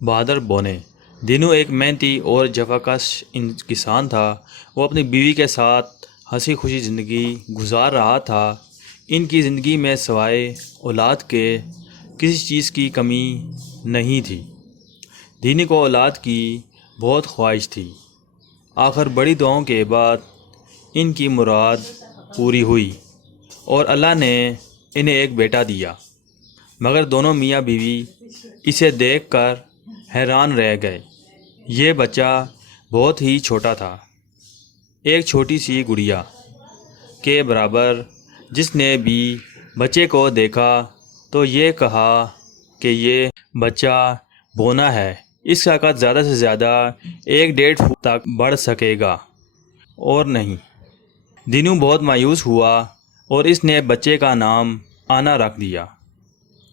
بہادر بونے۔ دینو ایک محنتی اور جفاکش کسان تھا۔ وہ اپنی بیوی کے ساتھ ہنسی خوشی زندگی گزار رہا تھا۔ ان کی زندگی میں سوائے اولاد کے کسی چیز کی کمی نہیں تھی۔ دینی کو اولاد کی بہت خواہش تھی۔ آخر بڑی دعاؤں کے بعد ان کی مراد پوری ہوئی اور اللہ نے انہیں ایک بیٹا دیا، مگر دونوں میاں بیوی اسے دیکھ کر حیران رہ گئے۔ یہ بچہ بہت ہی چھوٹا تھا، ایک چھوٹی سی گڑیا کے برابر۔ جس نے بھی بچے کو دیکھا تو یہ کہا کہ یہ بچہ بونا ہے، اس کا قد زیادہ سے زیادہ 1.5 فٹ تک بڑھ سکے گا اور نہیں۔ دینو بہت مایوس ہوا اور اس نے بچے کا نام آنا رکھ دیا۔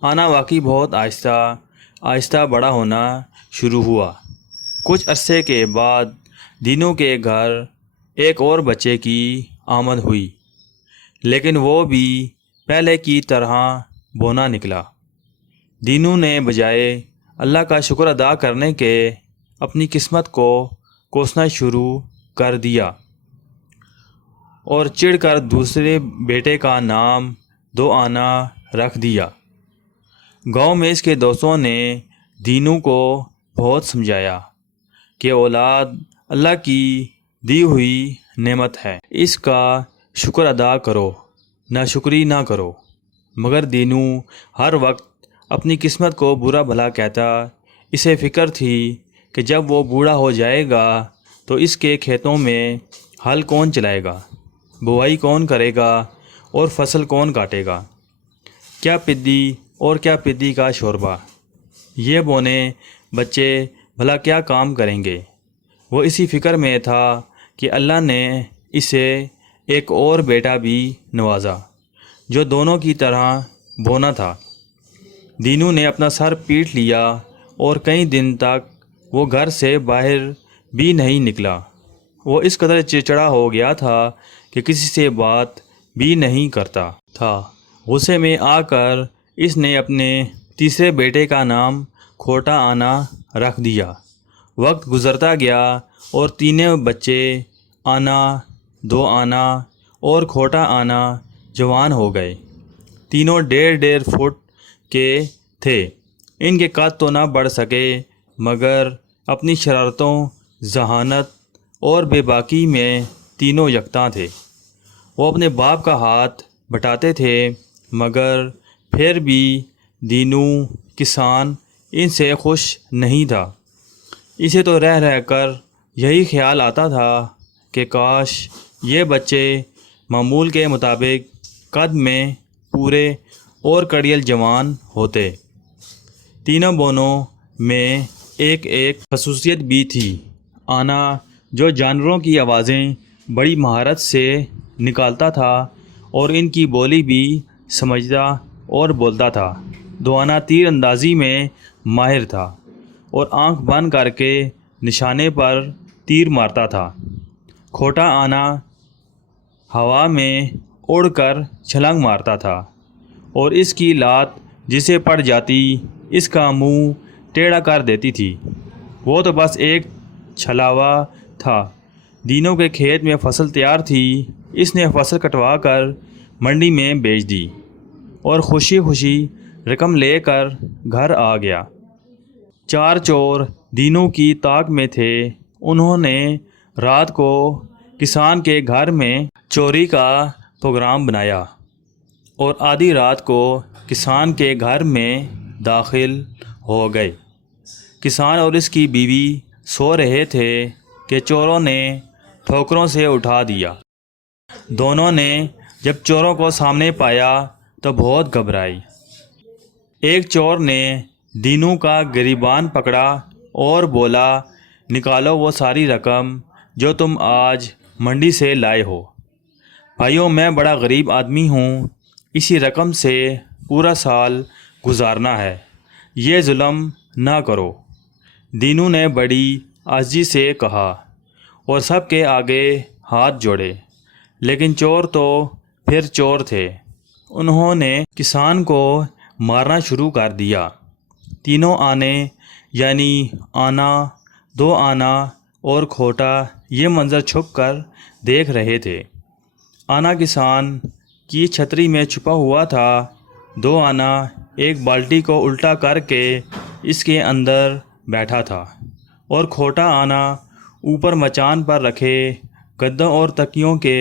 آنا واقعی بہت آہستہ آہستہ بڑا ہونا شروع ہوا۔ کچھ عرصے کے بعد دینو کے گھر ایک اور بچے کی آمد ہوئی، لیکن وہ بھی پہلے کی طرح بونا نکلا۔ دینو نے بجائے اللہ کا شکر ادا کرنے کے اپنی قسمت کو کوسنا شروع کر دیا اور چڑھ کر دوسرے بیٹے کا نام دو آنا رکھ دیا۔ گاؤں میں اس کے دوستوں نے دینو کو بہت سمجھایا کہ اولاد اللہ کی دی ہوئی نعمت ہے، اس کا شکر ادا کرو، ناشکری نہ کرو۔ مگر دینو ہر وقت اپنی قسمت کو برا بھلا کہتا۔ اسے فکر تھی کہ جب وہ بوڑھا ہو جائے گا تو اس کے کھیتوں میں ہل کون چلائے گا، بوائی کون کرے گا اور فصل کون کاٹے گا۔ کیا پدی اور کیا پدی کا شوربہ، یہ بونے بچے بھلا کیا کام کریں گے۔ وہ اسی فکر میں تھا کہ اللہ نے اسے ایک اور بیٹا بھی نوازا جو دونوں کی طرح بونا تھا۔ دینو نے اپنا سر پیٹ لیا اور کئی دن تک وہ گھر سے باہر بھی نہیں نکلا۔ وہ اس قدر چڑچڑا ہو گیا تھا کہ کسی سے بات بھی نہیں کرتا تھا۔ غصے میں آ کر اس نے اپنے تیسرے بیٹے کا نام کھوٹا آنا رکھ دیا۔ وقت گزرتا گیا اور تینوں بچے آنا، دو آنا اور کھوٹا آنا جوان ہو گئے۔ تینوں 1.5 فٹ کے تھے۔ ان کے قد تو نہ بڑھ سکے، مگر اپنی شرارتوں، ذہانت اور بے باکی میں تینوں یکساں تھے۔ وہ اپنے باپ کا ہاتھ بٹاتے تھے، مگر پھر بھی دینو کسان ان سے خوش نہیں تھا۔ اسے تو رہ رہ کر یہی خیال آتا تھا کہ کاش یہ بچے معمول کے مطابق قد میں پورے اور کڑیل جوان ہوتے۔ تینوں بونوں میں ایک خصوصیت بھی تھی۔ آنا جو جانوروں کی آوازیں بڑی مہارت سے نکالتا تھا اور ان کی بولی بھی سمجھتا اور بولتا تھا۔ دو آنا تیر اندازی میں ماہر تھا اور آنکھ بند کر کے نشانے پر تیر مارتا تھا۔ کھوٹا آنا ہوا میں اڑ کر چھلانگ مارتا تھا اور اس کی لات جسے پڑ جاتی اس کا منہ ٹیڑھا کر دیتی تھی۔ وہ تو بس ایک چھلاوا تھا۔ دینوں کے کھیت میں فصل تیار تھی۔ اس نے فصل کٹوا کر منڈی میں بیچ دی اور خوشی خوشی رقم لے کر گھر آ گیا۔ 4 چور دینوں کی طاق میں تھے۔ انہوں نے رات کو کسان کے گھر میں چوری کا پروگرام بنایا اور آدھی رات کو کسان کے گھر میں داخل ہو گئے۔ کسان اور اس کی بیوی سو رہے تھے کہ چوروں نے ٹھوکروں سے اٹھا دیا۔ دونوں نے جب چوروں کو سامنے پایا تو بہت گھبرائی۔ ایک چور نے دینو کا گریبان پکڑا اور بولا، نکالو وہ ساری رقم جو تم آج منڈی سے لائے ہو۔ بھائیو، میں بڑا غریب آدمی ہوں، اسی رقم سے پورا سال گزارنا ہے، یہ ظلم نہ کرو۔ دینو نے بڑی عاجزی سے کہا اور سب کے آگے ہاتھ جوڑے، لیکن چور تو پھر چور تھے۔ انہوں نے کسان کو مارنا شروع کر دیا۔ تینوں آنے یعنی آنا، 2 آنا اور کھوٹا یہ منظر چھپ کر دیکھ رہے تھے۔ آنا کسان کی چھتری میں چھپا ہوا تھا، 2 آنا ایک بالٹی کو الٹا کر کے اس کے اندر بیٹھا تھا، اور کھوٹا آنا اوپر مچان پر رکھے گدوں اور تکیوں کے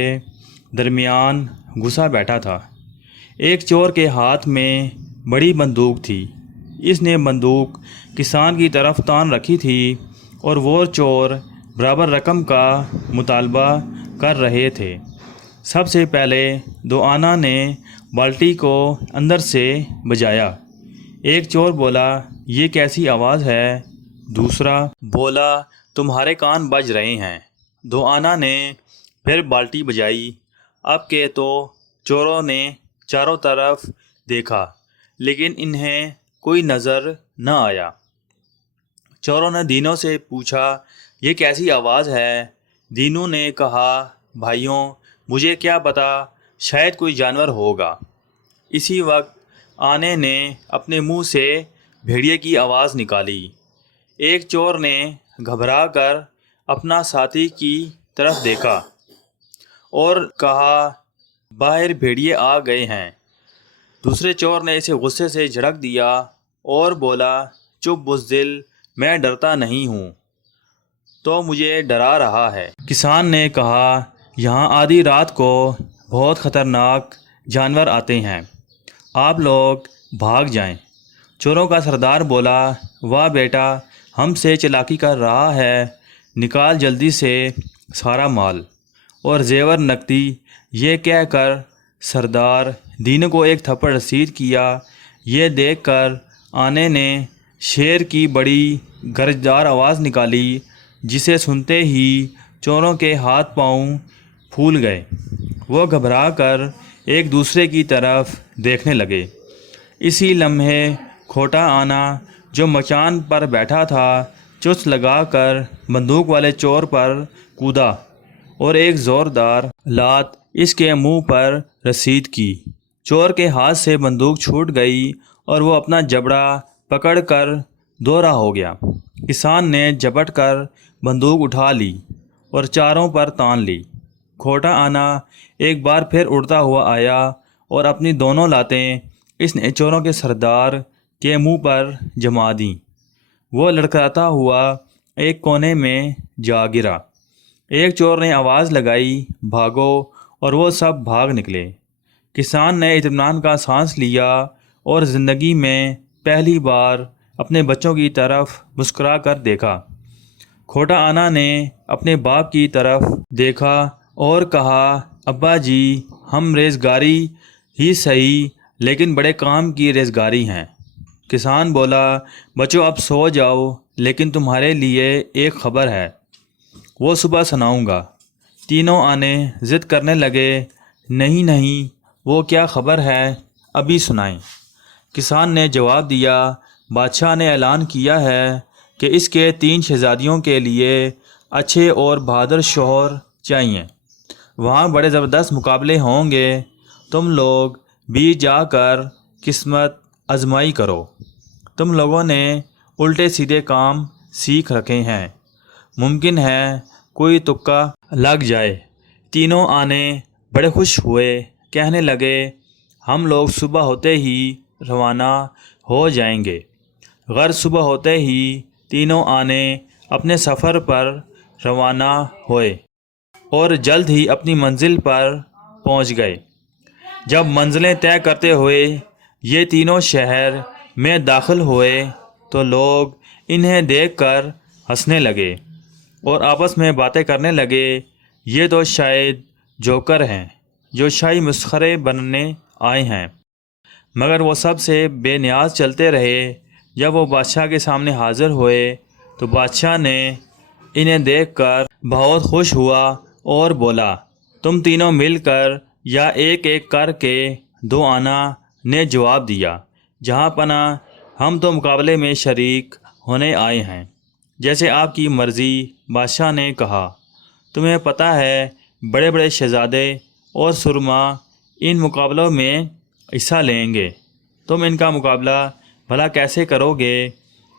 درمیان گھسا بیٹھا تھا۔ ایک چور کے ہاتھ میں بڑی بندوق تھی، اس نے بندوق کسان کی طرف تان رکھی تھی اور وہ چور برابر رقم کا مطالبہ کر رہے تھے۔ سب سے پہلے 2 آنا نے بالٹی کو اندر سے بجایا۔ ایک چور بولا، یہ کیسی آواز ہے؟ دوسرا بولا، تمہارے کان بج رہے ہیں۔ 2 آنا نے پھر بالٹی بجائی۔ اب کہ تو چوروں نے چاروں طرف دیکھا لیکن انہیں کوئی نظر نہ آیا۔ چوروں نے دینوں سے پوچھا، یہ کیسی آواز ہے؟ دینوں نے کہا، بھائیوں مجھے کیا پتا، شاید کوئی جانور ہوگا۔ اسی وقت آنے نے اپنے منہ سے بھیڑیے کی آواز نکالی۔ ایک چور نے گھبرا کر اپنا ساتھی کی طرف دیکھا اور کہا، باہر بھیڑیے آ گئے ہیں۔ دوسرے چور نے اسے غصے سے جھڑک دیا اور بولا، چپ بزدل، میں ڈرتا نہیں ہوں، تو مجھے ڈرا رہا ہے۔ کسان نے کہا، یہاں آدھی رات کو بہت خطرناک جانور آتے ہیں، آپ لوگ بھاگ جائیں۔ چوروں کا سردار بولا، واہ بیٹا، ہم سے چلاکی کر رہا ہے، نکال جلدی سے سارا مال اور زیور نقدی۔ یہ کہہ کر سردار دینوں کو ایک تھپڑ رسید کیا۔ یہ دیکھ کر آنے نے شیر کی بڑی گرجدار آواز نکالی، جسے سنتے ہی چوروں کے ہاتھ پاؤں پھول گئے۔ وہ گھبرا کر ایک دوسرے کی طرف دیکھنے لگے۔ اسی لمحے کھوٹا آنا جو مچان پر بیٹھا تھا چست لگا کر بندوق والے چور پر کودا اور ایک زوردار لات اس کے منہ پر رسید کی۔ چور کے ہاتھ سے بندوق چھوٹ گئی اور وہ اپنا جبڑا پکڑ کر دوہرا ہو گیا۔ کسان نے جھپٹ کر بندوق اٹھا لی اور چاروں پر تان لی۔ کھوٹا آنا ایک بار پھر اڑتا ہوا آیا اور اپنی دونوں لاتیں اس نے چوروں کے سردار کے منہ پر جما دیں۔ وہ لڑکھڑاتا ہوا ایک کونے میں جا گرا۔ ایک چور نے آواز لگائی، بھاگو، اور وہ سب بھاگ نکلے۔ کسان نے اطمینان کا سانس لیا اور زندگی میں پہلی بار اپنے بچوں کی طرف مسکرا کر دیکھا۔ کھوٹا آنا نے اپنے باپ کی طرف دیکھا اور کہا، ابا جی، ہم ریزگاری ہی صحیح لیکن بڑے کام کی ریزگاری ہیں۔ کسان بولا، بچوں اب سو جاؤ، لیکن تمہارے لیے ایک خبر ہے، وہ صبح سناؤں گا۔ تینوں آنے ضد کرنے لگے، نہیں نہیں، وہ کیا خبر ہے، ابھی سنائیں۔ کسان نے جواب دیا، بادشاہ نے اعلان کیا ہے کہ اس کے 3 شہزادیوں کے لیے اچھے اور بہادر شوہر چاہیے۔ وہاں بڑے زبردست مقابلے ہوں گے، تم لوگ بھی جا کر قسمت آزمائی کرو۔ تم لوگوں نے الٹے سیدھے کام سیکھ رکھے ہیں، ممکن ہے کوئی تکا لگ جائے۔ تینوں آنے بڑے خوش ہوئے، کہنے لگے، ہم لوگ صبح ہوتے ہی روانہ ہو جائیں گے۔ غرض صبح ہوتے ہی تینوں آنے اپنے سفر پر روانہ ہوئے اور جلد ہی اپنی منزل پر پہنچ گئے۔ جب منزلیں طے کرتے ہوئے یہ تینوں شہر میں داخل ہوئے تو لوگ انہیں دیکھ کر ہنسنے لگے اور آپس میں باتیں کرنے لگے، یہ تو شاید جوکر ہیں جو شاہی مسخرے بننے آئے ہیں۔ مگر وہ سب سے بے نیاز چلتے رہے۔ جب وہ بادشاہ کے سامنے حاضر ہوئے تو بادشاہ نے انہیں دیکھ کر بہت خوش ہوا اور بولا، تم تینوں مل کر یا ایک ایک کر کے؟ 2 آنا نے جواب دیا، جہاں پناہ، ہم تو مقابلے میں شریک ہونے آئے ہیں، جیسے آپ کی مرضی۔ بادشاہ نے کہا، تمہیں پتہ ہے بڑے بڑے شہزادے اور سرما ان مقابلوں میں حصہ لیں گے، تم ان کا مقابلہ بھلا کیسے کرو گے؟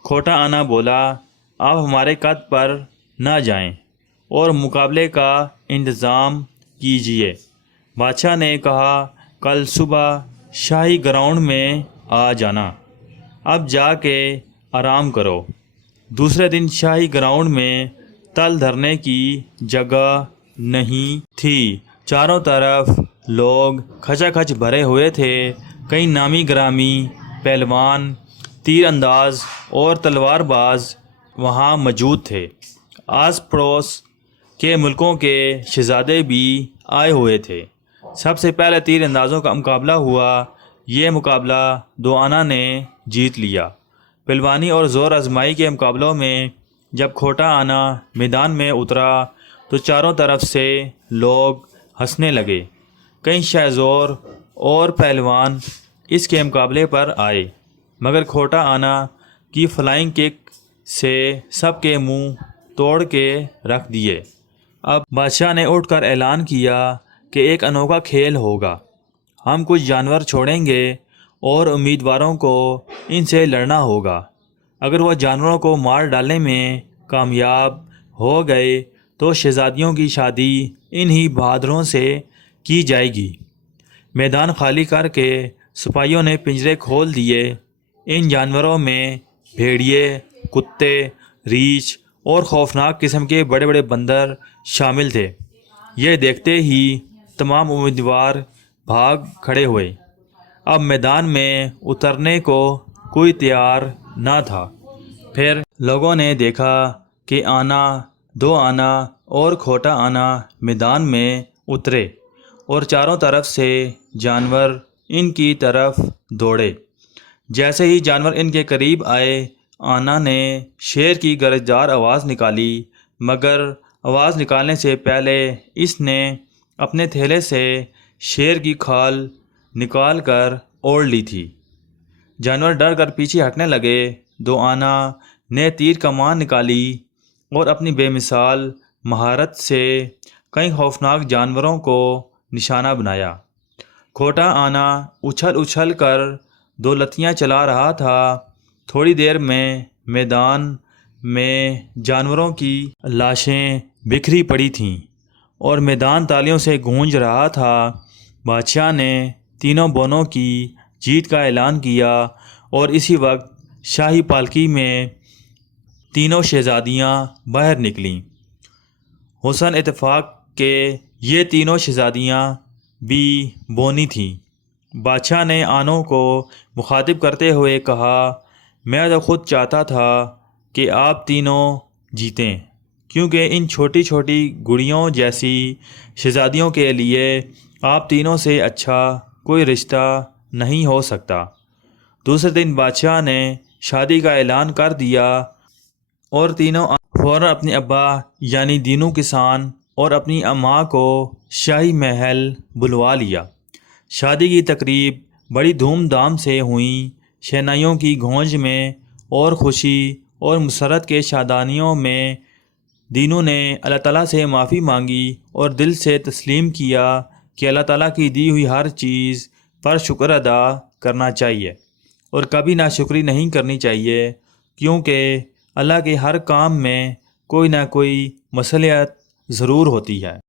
کھوٹا آنا بولا، آپ ہمارے قد پر نہ جائیں اور مقابلے کا انتظام کیجیے۔ بادشاہ نے کہا، کل صبح شاہی گراؤنڈ میں آ جانا، اب جا کے آرام کرو۔ دوسرے دن شاہی گراؤنڈ میں تل دھرنے کی جگہ نہیں تھی، چاروں طرف لوگ کھچا کھچ بھرے ہوئے تھے۔ کئی نامی گرامی پہلوان، تیر انداز اور تلوار باز وہاں موجود تھے۔ آس پڑوس کے ملکوں کے شہزادے بھی آئے ہوئے تھے۔ سب سے پہلے تیر اندازوں کا مقابلہ ہوا۔ یہ مقابلہ دو آنا نے جیت لیا۔ پہلوانی اور زور آزمائی کے مقابلوں میں جب کھوٹا آنا میدان میں اترا تو چاروں طرف سے لوگ ہنسنے لگے۔ کئی شہزور اور پہلوان اس کے مقابلے پر آئے، مگر کھوٹا آنا کی فلائنگ کک سے سب کے منہ توڑ کے رکھ دیے۔ اب بادشاہ نے اٹھ کر اعلان کیا کہ ایک انوکھا کھیل ہوگا۔ ہم کچھ جانور چھوڑیں گے اور امیدواروں کو ان سے لڑنا ہوگا۔ اگر وہ جانوروں کو مار ڈالنے میں کامیاب ہو گئے تو شہزادیوں کی شادی انہی بہادروں سے کی جائے گی۔ میدان خالی کر کے سپاہیوں نے پنجرے کھول دیے۔ ان جانوروں میں بھیڑیے، کتے، ریچھ اور خوفناک قسم کے بڑے بڑے بندر شامل تھے۔ یہ دیکھتے ہی تمام امیدوار بھاگ کھڑے ہوئے۔ اب میدان میں اترنے کو کوئی تیار نہ تھا۔ پھر لوگوں نے دیکھا کہ دو آنا اور کھوٹا آنا میدان میں اترے اور چاروں طرف سے جانور ان کی طرف دوڑے۔ جیسے ہی جانور ان کے قریب آئے، آنا نے شیر کی گرجدار آواز نکالی، مگر آواز نکالنے سے پہلے اس نے اپنے تھیلے سے شیر کی کھال نکال کر اوڑھ لی تھی۔ جانور ڈر کر پیچھے ہٹنے لگے۔ دو آنا نے تیر کمان نکالی اور اپنی بے مثال مہارت سے کئی خوفناک جانوروں کو نشانہ بنایا۔ کھوٹا آنا اچھل اچھل کر دو لتیاں چلا رہا تھا۔ تھوڑی دیر میں میدان میں جانوروں کی لاشیں بکھری پڑی تھیں اور میدان تالیوں سے گونج رہا تھا۔ بادشاہ نے تینوں بونوں کی جیت کا اعلان کیا اور اسی وقت شاہی پالکی میں تینوں شہزادیاں باہر نکلیں۔ حسن اتفاق کے یہ تینوں شہزادیاں بھی بونی تھیں۔ بادشاہ نے آنوں کو مخاطب کرتے ہوئے کہا، میں تو خود چاہتا تھا کہ آپ تینوں جیتیں، کیونکہ ان چھوٹی چھوٹی گڑیوں جیسی شہزادیوں کے لیے آپ تینوں سے اچھا کوئی رشتہ نہیں ہو سکتا۔ دوسرے دن بادشاہ نے شادی کا اعلان کر دیا اور تینوں فوراً اپنے ابا یعنی دینو کسان اور اپنی اماں کو شاہی محل بلوا لیا۔ شادی کی تقریب بڑی دھوم دھام سے ہوئی۔ شہنائیوں کی گونج میں اور خوشی اور مسرت کے شادانیوں میں دینو نے اللہ تعالیٰ سے معافی مانگی اور دل سے تسلیم کیا کہ اللہ تعالیٰ کی دی ہوئی ہر چیز پر شکر ادا کرنا چاہیے اور کبھی ناشکری نہیں کرنی چاہیے، کیونکہ اللہ کے ہر کام میں کوئی نہ کوئی مصلحت ضرور ہوتی ہے۔